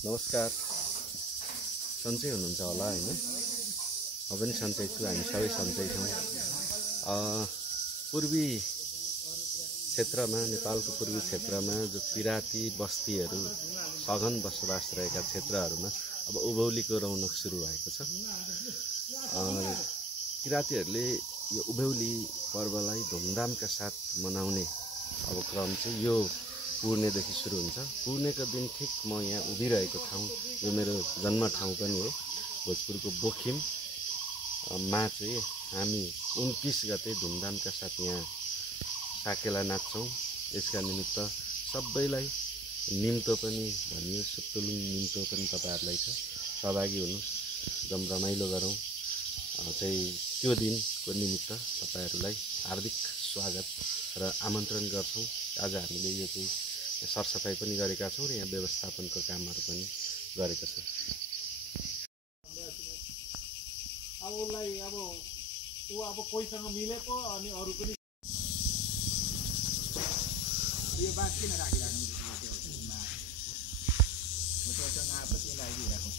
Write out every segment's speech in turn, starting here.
नमस्कार। सन्चै हुनुहुन्छ होला हैन? म पनि सन्चै छु, हामी सबै सन्चै छौँ। पूर्वी क्षेत्रमा, नेपालको पूर्वी क्षेत्रमा जो किराँती बस्तीहरू सघन बसोबास रहेका क्षेत्रहरूमा अब उभौलीको रौनक सुरु भएको छ। किराँतीहरूले यो उभौली पर्वलाई धुमधामका साथ मनाउने अब क्रम चाहिँ यो पूर्णेदेखि सुरु हुन्छ। पूर्णेको दिन ठिक म यहाँ उभिरहेको ठाउँ, यो मेरो जन्म ठाउँ पनि हो, भोजपुरको बोखिममा चाहिँ हामी 29 गते धुमधामका साथ यहाँ साकेला नाच्छौँ। यसका निमित्त सबैलाई निम्तो पनि भनियो, सुक्तुलुङ निम्तो पनि तपाईहरुलाई छ, सहभागी हुनुहोस्, एकदम रमाइलो गरौँ। चाहिँ त्यो दिनको निमित्त तपाईहरुलाई हार्दिक स्वागत र आमन्त्रण गर्छौँ। आज हामीले यो चाहिँ सरसफाई पनि गरेका छौँ र यहाँ व्यवस्थापनको कामहरू पनि गरेका छौँ। अब उसलाई अब कोहीसँग मिलेको अनि अरू पनि यो बात किन राखिराख्नु त्यससँग आपत्ति लागिरहेको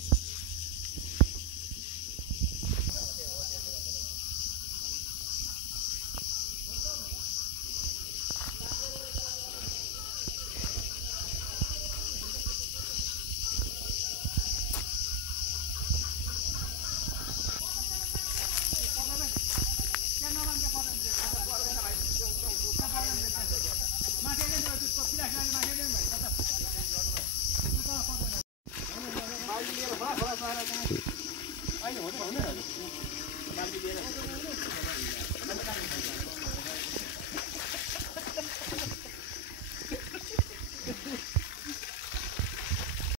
अहिले